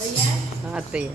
Ayan. Ang ate.